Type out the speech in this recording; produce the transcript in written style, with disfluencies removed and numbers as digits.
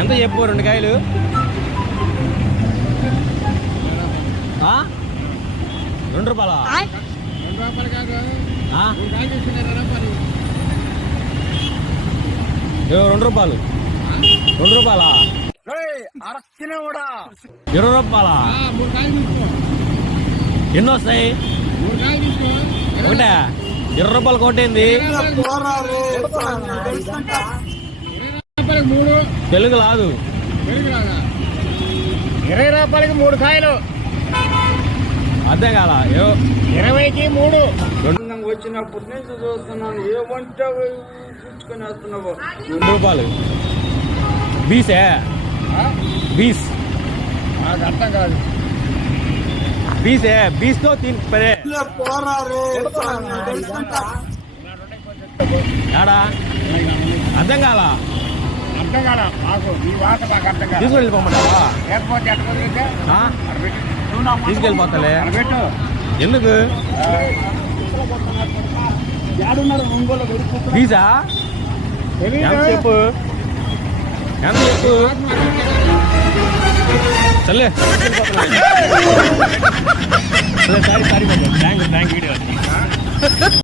ఎంత చెప్పు 2 కాయలు? ₹2 ₹2 ₹20 ఎన్ని వస్తాయి? ఒకటే ₹20 కోటేంది? తెలుగు రాదు. 20 రూపాయలకి 3 కాయలు. అర్థం కాలా? 20కి 3. వచ్చినప్పటి నుంచి చూస్తున్నాను, ఏమంటావు చూసుకొని వస్తున్నావు. ₹2 బీసే బీస్ నాకు అర్థం కాదు. बीस है, 20 तो 3 परे याड़ा అర్థం కాలా? అర్థం కాలా నాకు. ఈ వాస నాకు అర్థం కాదు. తీసుకెళ్ళిపోమంటావా? లేకపోతే ఎట్లా తీసుకెళ్ళిపోతలే. ఎందుకు? బీసా ఎంత చెప్పు, ఎంత చెప్పు. చల్లే sorry sorry thank you video